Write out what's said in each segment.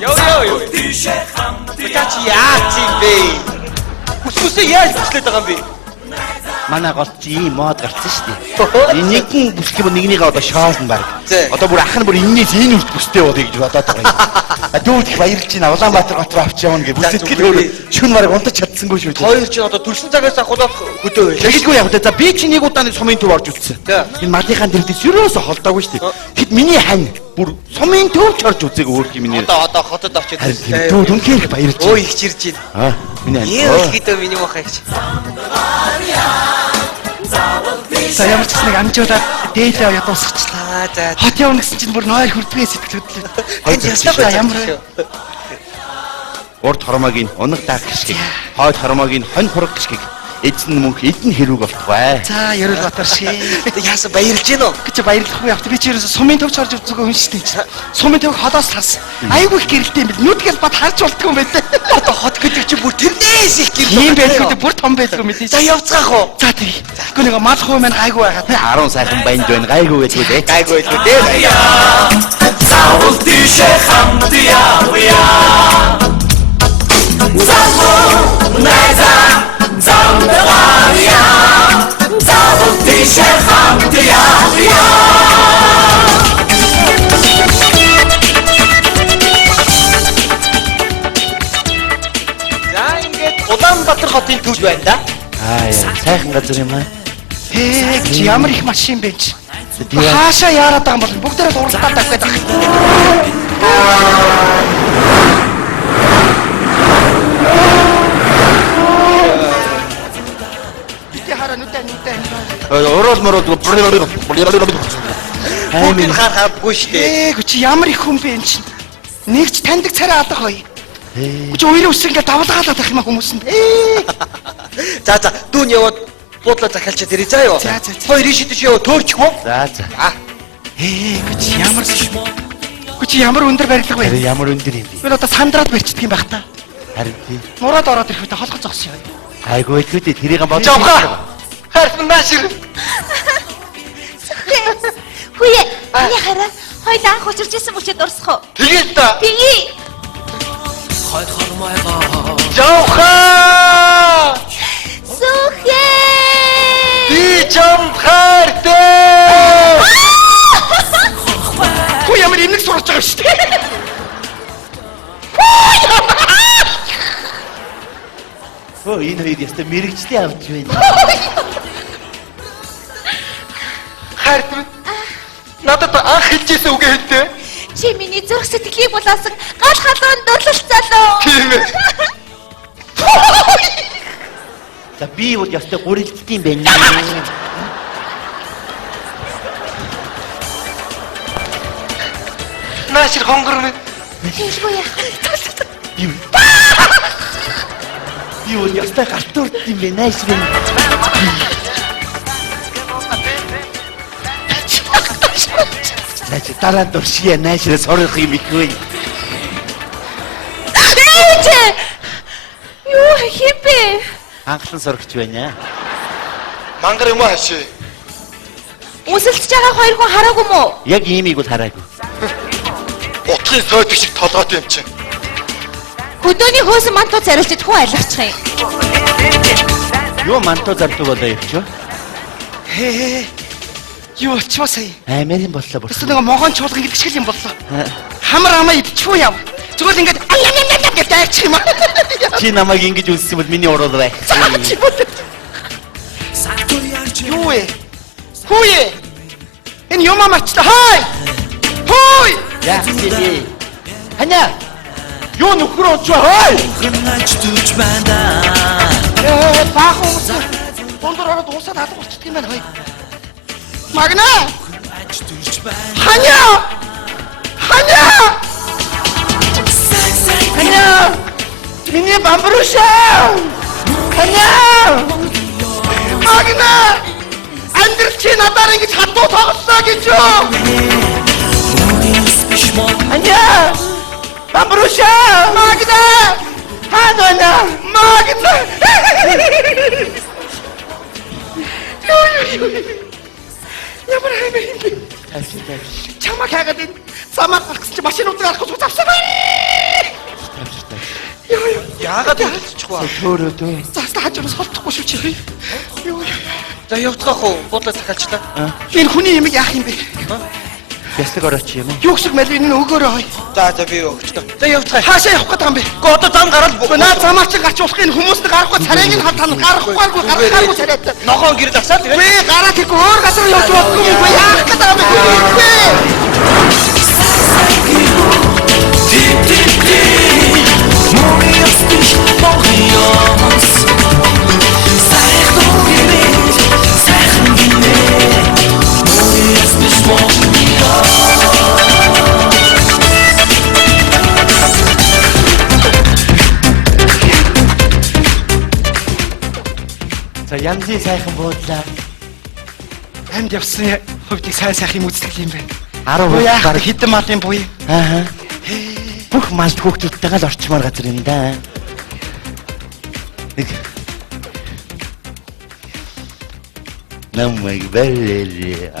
Йоо. Бачаач яач юм бэ? Хүсвэсээ яаж бүслээд байгаа юм бэ? Манай голч ийм мод гарцсан шүү дээ. Энэ нэг нь бүсэх юм нэгнийгээ одоо шоолно баг. Одоо бүр ах нь бүр энэс энэ үрт бүстэй болъё гэж бодоод байгаа юм. Дүүд их баярлж байна. Улаанбаатар гот руу авч явна гэж бүсэтгэл өөр шүн мараг унтаж чадсангүй шүү дээ. Хоёр чинь одоо төрсөн цагаас ахуулах хөдөө байлаа. Тэгэхгүй яг за би чи нэг удаа сумын төв орж үзсэн. Энэ мадынхаа дэрдээс юроосо холдоогүй шүү дээ. Тэгэд миний хань бүр сумын төвч орж үзээг өөр юм нэ. Одоо хотод авчид. Дүүд үнхээр их баярлж байна. Өө их чирж байна. Миний хань. Ийм миний махагч. За ямар ч нэг амжуулаад дээлээ ядуусгачлаа. За. Хот явна гэсэн чинь бүр ноёр хүрдгээ сэтгэл хөдлөө. Энд ястаа ямар урд хормогийн унаг даах гიშгийг, хойд хормогийн хонь хураг гიშгийг эзэн мөнх эдэн хэрүүг болтугай. За Ерөөл Батар шээ. Яасан баярлж гин үү? Гэж баярлахгүй явт би чи ерөөсө сумын төвч орж үзээгөө хүн шүү дээ. Сумын төв ходоос харсан. Айгүй их гэрэлтэй юм бил. Нүдгээс бат харж болтгүй юм байна. Одоо хот гэдэг чи бүр тэрнээс их гэрэл. Тийм байлгүй бүр том байлгүй мэдээ. За явцгаах уу? За тий. Гэхдээ нэг мал хуу маань гайгүй байгаад 10 сайхан банд байна. Гайгүй байлгүй дээ. Гайгүй байлгүй дээ. Заавал тийшээ хамт явъя. Заавал найзаа замдгаарья. Заавал тийшээ хамт явъя. За ингээд Улаанбаатар хотын төвд байна да. Яа, сайхан газар юм аа. Чи ямар их машин бэ чи? Хаашаа яарад байгаа юм бол бүгдээрээ уралдаад авах гэдэг. Бити хараа нүдэн. Орол морол Бүгд харахгүй шүү дээ. Чи ямар их хүн бэ энэ чинь? Нэг ч таньдаг царай алах бай. Чи өөрөө үс ингээд давлгаалаад байх юм а хүмүүс нь. За дүүн яваад буудлаа захиалчаад ирээ заа юу. Хоёр ишид чи яваа төөрчихвөө. За. Чи ямар өндөр барилга вэ? Ямар өндөр юм бэ? Би одоо сандраад барьчихдаг юм байх та. Харин тий. Мураад ороод ирэх үедээ холгоц зогсоо юу. Айгүй дээ тэрийг бодож Жавха. Харсан наашир. Хүүе, миний хараа хоёул анх учирч исэн мөчөд урсах уу? Тэгээд та. Би. Хойд хормойгоо. Жавха. Сүхэ. Би Жавхаартэй. Хүү ямар имлэг сурч байгаа шүү дээ. Оо энэ үед яста мэрэгчтэй авч байна. Хайртай. Надад анх хэлжсэн үгээ хэлдэг. Чи миний зүрх сэтгэлийг булаасан гал халуун дурлалцаалаа. Тийм ээ. За би бол яста гурилдтiin байна. Наашир хонгорны. Тэшгүй яах. Би бол яста галтуурдтiin байна швэн. Значит дараа дуршия наашраас орох юм ихгүй. Юу хипэ? Анхлан сорогч байна. Мангар юм аа хаши. Үсэлж байгаа хоёр хүн хараагүй мó? Яг иймийг бол хараагүй. Утгын сойд шиг толгойд юм чинь. Хөдөөний хөөсөн мантуу царилчид хүн айлгчих юм. Юу мантуу зардаг болоо явчих. Юу болчихвоо сая. Амарын боллоо бүр. Тэс нэг могоон чуулган гэдэг шиг юм боллоо. Хамар амаа идчихгүй яв. Зүгээр ингээд гэж дайчих юм аа. Чи намайг ингэж үлссэн бол миний урал байх. Юу вэ? Хүүе. Энэ юм амарчлаа. Хай! Хөөй! Яа чи. Ханя. Юу нөхөр очоо хой. Хэмнэж түж байна. Баахан ус. Дундор ороод уусаад алга болчихд юм байна хой. Магна! Ханя! Ханя! Ханя! Миний бамбарушаа! Ханя! Магна! Андрч чи надаар ингэж хатуу тоглосноо гэж юу? Ханя! Бамбарушаа! Магна! Ханана! Магна! Ямар хэмээн бэ? Чамаа хаагаад энэ замаар гаргасан чи машинуудыг арахгүй зүг завсаа. Яагаад үлдчихгүй вэ? Төөрөөдөө. Заста хажуураас холдохгүй шүү чи. Юу. За явцгаах уу? Буудлаа захиалчлаа. Энэ хүний ямиг яах юм бэ? Яслаг орооч юм. Юу шиг мэл энэ өгөөрөө хой. За би өгчлөө. За явцгаая. Хаашаа явах гэдэг юм бэ? Гэхдээ одоо зам гараад Наа замаач гарч болох энэ хүмүүст гарахгүй царайг нь гарахгүй гарахгүй царайд. нохоо гэрэл асаа тэгээд Би гараад ирэхгүй өөр газар явж болохгүй юм бэ? Яах гэдэг юм бэ? Тип тип тип Мориас биш Мориас Сайхан гинэ Сайхан гинэ Мориас биш Мориас За янзын сайхан буудлаа. Амд явсан хувьдыг сайн сайхан үзтгэл юм байна. 10 Яах баг. хитэн малын буй. Аа. Бүх малд хүүхдүүдтэйгээ л орчмоор газар юм да. Нэг намайг бэлээ.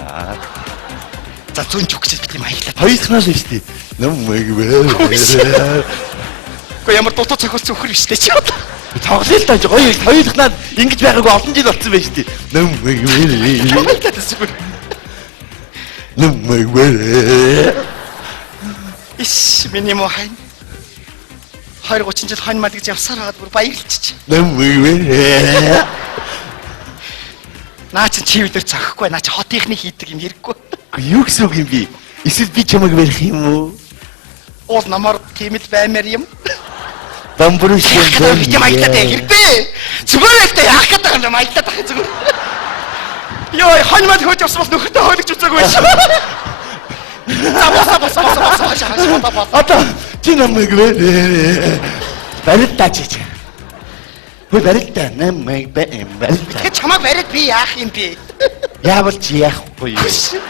За зүүн чүгчэд бит юм аяглаа. Хоёрхнаас нь шүү дээ. Намайг бэлээ. Гэхдээ ямар дутуу цохос зөвхөр биш дээ чи одоо. Тоглолт тааж гоё хоёрхнаад ингэж байгаагүй олон жил болсон байж тээ. Намайг бэлээ. Аяглаа зүгээр. Намайг бэлээ. Иш миний муу хайн. 20-30 жил хань мал гэж явсаар хагаад бүр баярлчих. Намайг бэлээ. Наа чи чивдэр цохихгүй. Наа чи хотынхны хийдэг юм хэрэггүй. Юу гэсэн үг юм бэ? Эсвэл би чамайг барих юм уу? Уул намар тийм л баймаар юм. Бамбурын шиг Би юм аяглаад хэрэггүй. Зүгээр л дээ яах гэдэг юм аяглаад байх зүгээр. Йоо хань мал хөөж явсан бол нөхөртөө хойлогч үзээгүй шүү. Бас. Одоо чи намайг барилдаа чиж. Хөө барилдаа намайг барилдаа. Тэгэхээр чамайг бариад би яах юм бэ? Яавал чи яахгүй юу?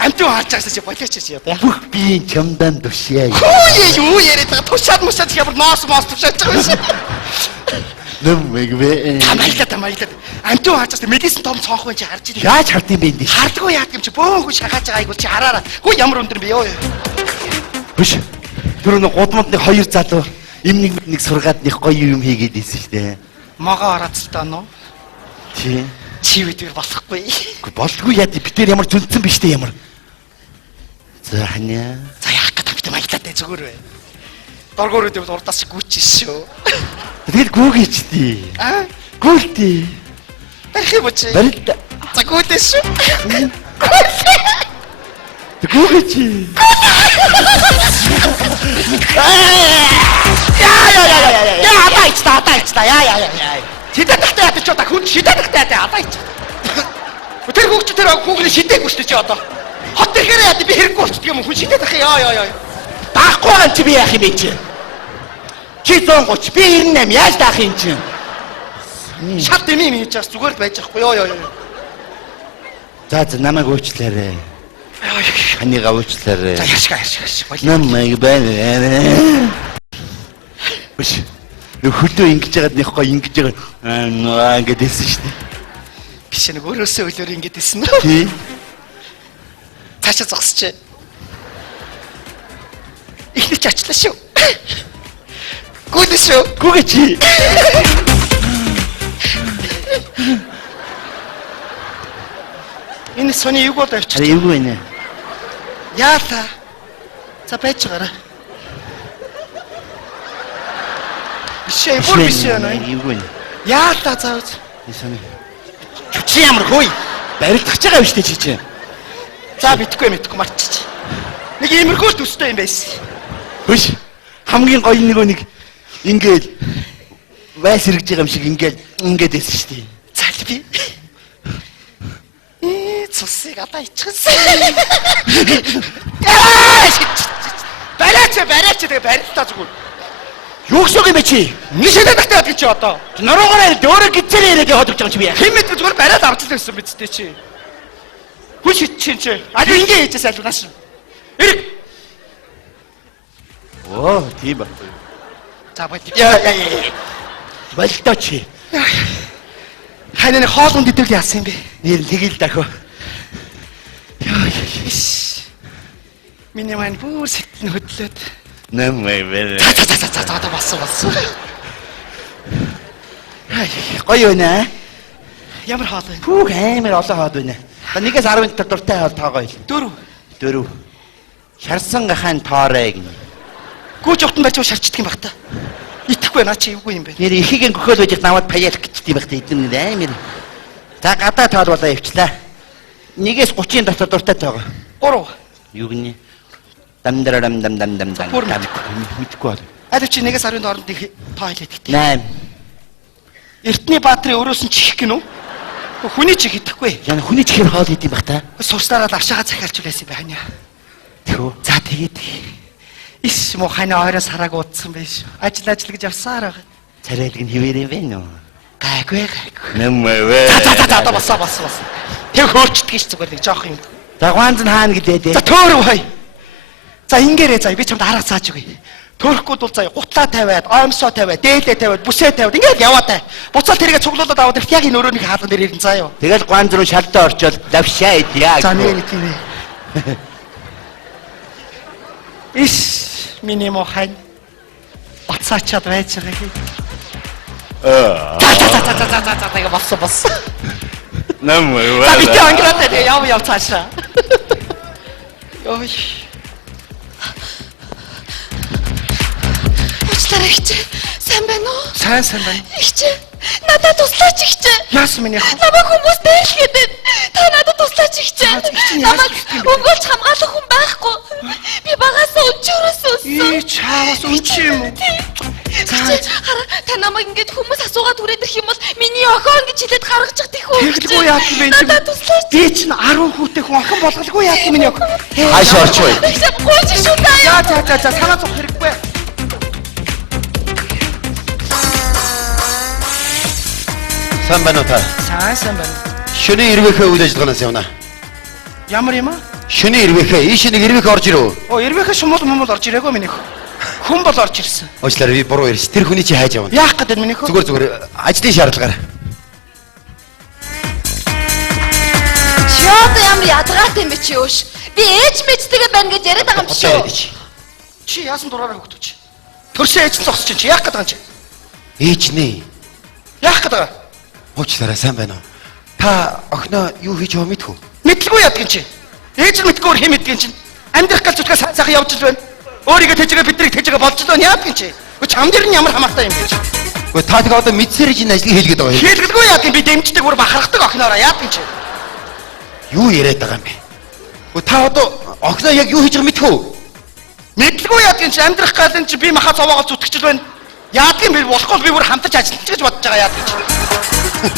Амтуу харж байгаас чи болооч чи яа. Бүх биеийн чамдан тушьяа. Юу яриад байгаа тушаад мушаад ямар ноос тушаад байгаа юм шиг. Намайг Тамайлаад. Амтуу харж байгаас медицин том цонх вэ чи харж ирээ. яаж хард юм бэ энэ? Хардгүй яах юм чи бөөн хүн шахаж байгаа айгуул чи хараараа. Хөө ямар өндөр бэ ёо. Биш. Тэр нэг гудамд нэг хоёр залуу им нэг сургаад нэг гоё юм хийгээд ийсэн шүү дээ. Могоо хараад л таа нөө. Чи Чи бидгээр болохгүй. болдгүй яа бид тэр ямар зүнцэн биш дээ ямар. За ханя. За яах гэдэг бид маялаад дээ зүгээр бай. Доргоороо дэвд урдаас гүйчихсэн шүү. Тэгэл гүүгээчдээ. Аа? Гүйлтээ. Барих юм чи. Барилдаа. За гүйдээ шүү. Гүүгээч. Яа атайчта. Яа. Шидэ тахтай ятаж одоо хүн шидэ тахтай атайч. Тэр хүүхд тэр хүүхний шидээгүй шүү дээ чи одоо. Хот ихээр яа би хэрэггүй болчихдог юм хүн шидэ тах яа. Даахгүй ган чи би яах юм бэ чи? Чи 130 би 98 яаж даах юм чи? Шат юм хийж чаас зүгээр л байж байхгүй ёо. За намайг уучлаарай. Ханига уучлаарай. За яшгаа. Намайг байна. Биш. Нөх хөлөө ингэж яагаад нэх гоо ингэж байгаа ингэж хэлсэн шүү дээ. Биш нэг өөрөөсөө ölөөр ингэж хэлсэн. Тий. Цаашаа зогсч. Ихнийч ачлаа шүү. Гүйлээ шүү. Гүгээч. Энэ сони юу болоо явчих. Арай юу вэ? Яата. За байж байгаарай. Бишээ бүр бишээ нөө. Юу вэ? Яата заавч. Исэм. Чи ямар хөөе? Барилдах гэж байгаа юм шүү дээ чи чинь. За мэдхгүй марччих. Нэг иймэрхүү төстэй юм байсан. Биш. Хамгийн гоё нэг ингээл вайс хэрэгж байгаа юм шиг ингээд байсан шүү дээ. За би. Цусыг одоо иччихсэн. Бараач тэгээ барилтаа зүгээр. Юу гэсэн юм бэ чи? Нэг шидэ тахтай ядчих чи одоо. Нуруугаар ирээд өөрөө гизээр яриад яваад өгч байгаа юм чи би яах? Хэн мэд зүгээр бариад авч л байсан биз дээ чи. Хүн шидчихэн чи. Аль ингэ хийжээс аль нааш. Эрэг. Оо, тийм ба. За бод. Яа. Болтоо чи. Ханаа хоолунд идэвл яасан юм бэ? Нэр тэгэл дахио. Миний маань бүр сэтгэн хөдлөөд. Нэмээ бэр. За бассан. Гоё байна. Ямар хаал вэ? Түүх амар олон хаад байна. За нэгээс 10-ын дотор дуртай хаал тоогоо ил. 4. Шарсан гахаан тоорой гинэ. Гүүж утан байж шарчдаг юм баг та. Итгэхгүй наа чи эвгүй юм бэ. Нэр ихийн гөхөөл байж намайг паяалах гэжтэй байх та эдэн амар. За гадаа тоол болоо явчлаа. Нэгээс 30-ын дотор дуртай тоогоо. 3. Юу гинэ? Дамдарам дам. Бүр мэдхгүй бол. Аль чи нэгээс 10-ын хооронд их тоо хэлээд гэдэг. 8. Эртний баатрын өрөөс нь чих гинүү. Хүний чих итгэхгүй. Яна хүний чихэр хоол идэм байх та. Сурсараад авшаага захиалчулсан байна. Төө. За тэгээд иш мо хана ойроос харааг удсан байж. Ажил гэж явсаар байгаа. Царайлг нь хിവэрэн вэ нөө. Гайгүй. Нэмээ вэ. За басаа. Тэг хөөрчдөг ш зүгээр нэг жоох юм. За ганц нь хаана гэлээ дээ. За төөрөв хай. За ингээрээ за би чамд арга цааж өгье. Төрөхгүй бол заа гутлаа тавиад, оомсоо тавиад, дээлээ тавиад, бүсээ тавиад ингээд яваад тай. Буцаал тэргээ цуглуулад аваад ирэх яг энэ өрөөний хаалган дээр ирэн заа юу. Тэгэл ганц руу шалтаа орчоод лавшаа идяа. За нэр тийм ээ. Иш миний мохань бацаачаад байж байгаа хий. За тэгээ бас. Нэмээ вэ. За би тэ ангираад тэгээ яв цаашаа. Йой. Уучлаарай ихч. Сайн байна уу? Сайн байна. Ихч. Надад туслаач ихч. Яасан минь яах вэ? Намайг хүмүүс дээрлэхэд байна. Та надад туслаач ихч. Намайг өнгөлж хамгаалах хүн байхгүй. Би багасаа өнчөрөөс өссөн. Чаавас өнчи юм уу? Хараа та намайг ингэж хүмүүс асуугаад түрээд ирэх юм бол миний охин гэж хэлээд гаргачих тийх үү? Тэгэлгүй яах юм бэ? Надад туслаач. Би чинь 10 хүүтэй хүн охин болголгүй яах юм бэ? Хааш орч вэ? Ихсэм гооч шүү даа. За санаа зовх хэрэггүй. Сайн байна уу та? Сайн байна. Шөнийн ирвэхээ үйл ажиллагаанаас явна. Ямар юм аа? Шөнийн ирвэхээ ийш нэг ирвэх орж ирв. Ирвэхэ шумуул орж ирээгүй минийх. Хүн бол орж ирсэн. Уучлаарай би буруу ярьж. Тэр хүний чи хайж явна. Яах гэдэг минийх? Зүгээр ажлын шаардлагаар. Чи одоо ямар ядаргаатай юм бэ чи юуш? Би ээж мэжтэйгээ байна гэж яриад байгаа юм шүү. Чи яасан дураараа хөгтөж? Төрсөн ээж нь зогсож чи яах гэдэг юм чи? Ээж нэ. Яах гэдэг? Уучлаарай сайн байна уу? Та охиноо юу хийж яваа мэдхүү? Мэдлгүй яадаг юм чи? Ээж нь мэдгүй хэм мэддэг юм чи? Амьдрах гал зүтгээ сайхан явж л байна. Өөрийгөө тэжгээ бидрийг тэжгээ болж л байна яадаг юм чи? Чам дээр нь ямар хамаатай юм бэ чи? Гэхдээ та тэгээ одоо мэдсээр энэ ажлыг хийлгээд байгаа юм. Хийлгэлгүй яадаг юм би дэмждэг бүр бахархдаг охиноороо яадаг юм чи? Юу яриад байгаа юм бэ? Гэхдээ та одоо охиноо яг юу хийж байгааг мэдхүү? Мэдлгүй яадаг юм чи? Амьдрах гал энэ чи би махаа цовоогоо зүтгэж л байна. Яадаг юм бэ? Болохгүй би бүр хамтарч ажиллаж гэж бодож байгаа яадаг юм чи?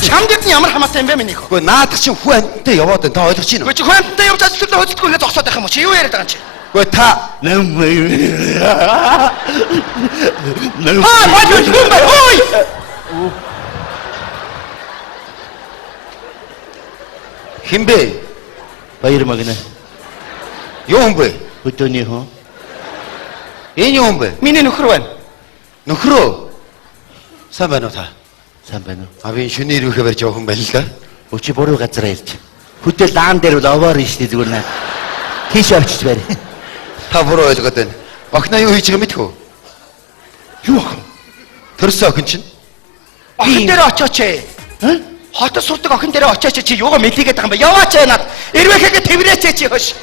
Чам дээр нь ямар хамаатай юм бэ минийх? Гэхдээ наадах чинь хүн амттай яваад байна. Та ойлгож байна уу? Гэхдээ чи хүн амттай явж ажиллах хөдөлгөөн ингээд зогсоод байх юм уу? Чи юу яриад байгаа юм чи? Гэхдээ та Ой! Химбэ? Баяр магна. Юу юм бэ? Өдөөний хөө. Энэ юу юм бэ? Миний нөхөр байна. Нөхрөө. Сайн байна уу та? Сайн байна уу? Авийн шөнийн ирвэхэ барьж явах юм байна л да. Өчи буруу газар ирж. Хөдөл даан дээр бол овоор нь штий зүгээр наа. Тийш авчиж барь. Та буруу ойлгоод байна. Охиноо юу хийж байгааг мэдхүү? Юу охин? Төрсөн охин чинь. Охин дээр очооч ээ. Хотод сурдаг охин дээр очооч чи юугаа мэдээгээд байгаа юм бэ? Яваач ээ над. Ирвэхэгээ тэрвэрээч чи хош.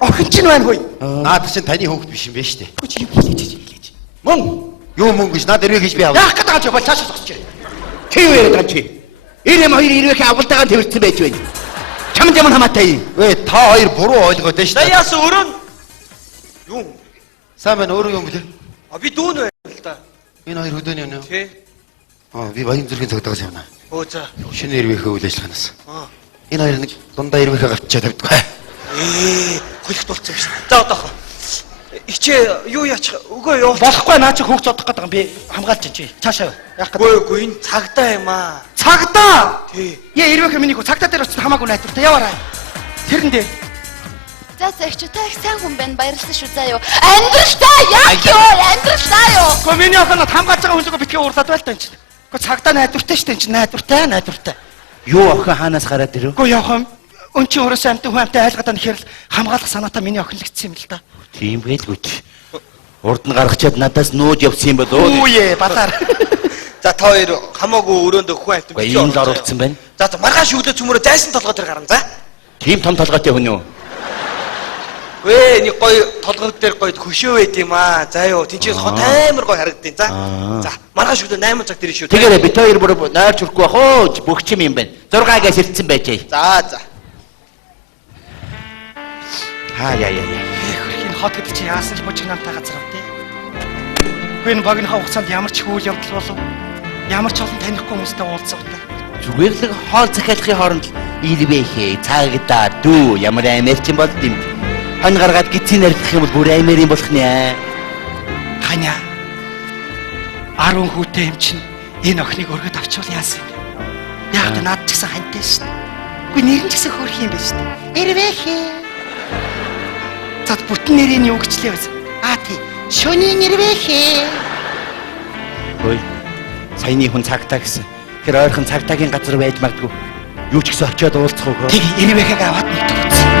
Охин чинь байна хөөе. Наад чинь таны хүүхэд биш юм байна штэ. Чи юу хэлээж. Мөн юу мөн гэж наад ирвэ гэж би аваа. Яах гэдэг юм чи бол цаашаа зогсож байна. Чи юу яриад байгаа чи? Ирэм хоёр ирвэхээ авалтайгаа тэрвэрсэн байж байна. Чамд ямар хамаатай юм? Вэ та хоёр буруу ойлгоод байна штэ. Даяас өрөө юу? Сайн байна өөрөө юм блэ? А би дүүн байл л да. Энэ хоёр хөдөөний юм уу? Тий. Би баян зүрхийн цогтойгоос явна. Өө за. Шөнийн ирвэхэ үйл ажиллагаанаас. Аа. Энэ хоёр нэг дундаа ирвэхэ авчиад тавьдаг. Холигт болцсон юм шиг. За одоохоо. Ичээ юу яачих өгөө явууч. Болохгүй наа чи хүүхд зодох гэдэг юм би хамгаалж чинь. Цаашаа яах гэдэг. Үгүй энэ цагдаа юм аа. Цагдаа. Тий. Яа ирвэхэ миний хүү цагдаа дээр очиж хамаагүй найдвартай яваарай. Тэрэндээ. За сэгч та их сайн хүн байна. Баярлалаа шүү заа юу. Амьдралтай яг юу? Амьдралтай юу? Гэхдээ миний охин над хамгаалж байгаа хүнлэгөө битгий уурлаад байл та энэ чинь. Гэхдээ цагдаа найдвартай шүү дээ энэ чинь найдвартай. Юу охин хаанаас гараад ирв? Үгүй явах юм. өн чи өөрөөсөө амтан хүн амтай айлгаад байна гэхээр л хамгаалах санаатаа миний охинлогдсон юм л да. Тийм байлгүй ч. Урд нь гаргачаад надаас нууж явсан юм болоо. Үе балаар. За та хоёр хамаагүй өрөөндөө хүн амт Гэхдээ юм л оруулсан байна. За маргааш өглөө цөмөрөө зайсан толгой дээр гарна за. Тийм том толгойтой хүн үү? Вэ нэг гоё толгой дээр гоё хөшөө байд юм аа. За юу тэнцээс хот амар гоё харагдیں۔ За. За маргааш өглөө 8 цаг дээр шүү. Тэгээрэй бид хоёр бүр нойрч хүрхгүй бах уу? Бөгч юм байна. 6-аас ирсэн байжээ. За. Яа. Энэ хот гэдэг чи яасан ч бужигнантай газар авт. Гүн багны хугацаанд ямар ч үйл явдал болов. Ямар ч олон танихгүй хүмүүстэй уулзах та. Зүгээр л хоол захиалгын хооронд ирвэхээ цаагтаа дүү ямар амарч юм бол юм. Хон гаргаад гизийн нарийнх юм бол бүр амар юм болох нэ. Ханя. 10 хүүтэй юм чинь энэ охиныг өргөд авчвал яасан юм. Яг наад ч гэсэн хантай шүү. Үгүй нэр нь ч гэсэн хөөрх юм байна шүү. Ирвэхээ. Зад бүтэн нэрийн юу гэчлээ вэ? Тий. Шөнийн ирвэхээ. Хөөе. Саяны хүн цагтаа гэсэн. Тэр ойрхон цагтаагийн газар байж магадгүй. Юу ч гэсэн очиод уулзах уу? Тэг ирвэхээ аваад нэгтгэв.